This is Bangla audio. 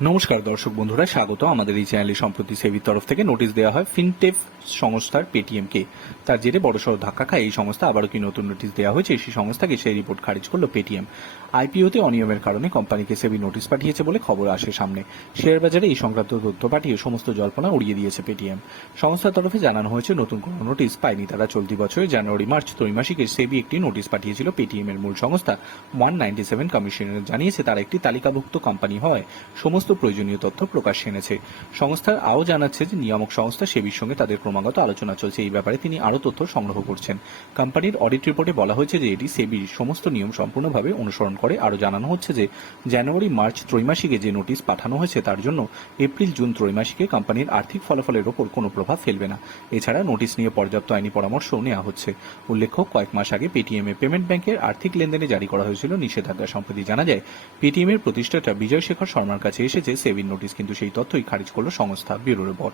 নমস্কার দর্শক বন্ধুরা, স্বাগত। আমাদের এই চ্যানেলে সম্প্রতি সেবির তরফ থেকে নোটিশ দেওয়া হয় ফিনটেফ সংস্থার পেটিএমকে। তার জেরে বড়সড় ধাক্কা খায় এই সংস্থা। আবারও কি নতুন নোটিশ দেওয়া হয়েছে, সেই সংস্থাকে সেই রিপোর্ট খারিজ করল পেটিএম। আইপিওতে অনিয়মের কারণে কোম্পানিকে সেবি নোটিশ পাঠিয়েছে বলে খবর আসে সামনে। শেয়ার বাজারে এই সংক্রান্ত তথ্য পাঠিয়ে সমস্ত জল্পনা উড়িয়ে দিয়েছে পেটিএম। সংস্থার তরফে জানানো হয়েছে, নতুন কোনো নোটিশ পায়নি তারা। চলতি বছরের জানুয়ারি, মার্চ ত্রৈমাসিকে সেবি একটি নোটিশ পাঠিয়েছিল পেটিএম এর মূল সংস্থা। ওয়ান নাইনটি সেভেন কমিশনের জানিয়েছে, তারা একটি তালিকাভুক্ত কোম্পানি হয়। সমস্ত প্রয়োজনীয় তথ্য প্রকাশ এনেছে। সংস্থার আরও জানাচ্ছে যে নিয়ামক সংস্থা সেবির সঙ্গে তাদের ক্রমাগত আলোচনা চলছে। এই ব্যাপারে তিনি আরও তথ্য সংগ্রহ করছেন। কোম্পানির অডিট রিপোর্টে বলা হয়েছে যে এটি সেবির সমস্ত নিয়ম সম্পূর্ণভাবে অনুসরণ করে। আরও জানানো হচ্ছে যে জানুয়ারি, মার্চ ত্রৈমাসিকে যে নোটিশ পাঠানো হয়েছে তার জন্য এপ্রিল, জুন ত্রৈমাসিকে কোম্পানির আর্থিক ফলাফলের ওপর কোনো প্রভাব ফেলবে না। এছাড়া নোটিশ নিয়ে পর্যাপ্ত আইনি পরামর্শও নেওয়া হচ্ছে। উল্লেখ্য, কয়েক মাস আগে পেটিএম পেমেন্ট ব্যাংকের আর্থিক লেনদেনে জারি করা হয়েছিল নিষেধাজ্ঞা সম্প্রতি জানা যায়। পেটিএম এর প্রতিষ্ঠাতা বিজয় শেখর শর্মার কাছে এসেছে সেবির নোটিশ কিন্তু সেই তথ্যই খারিজ করল সংস্থা ব্যুরো রিপোর্ট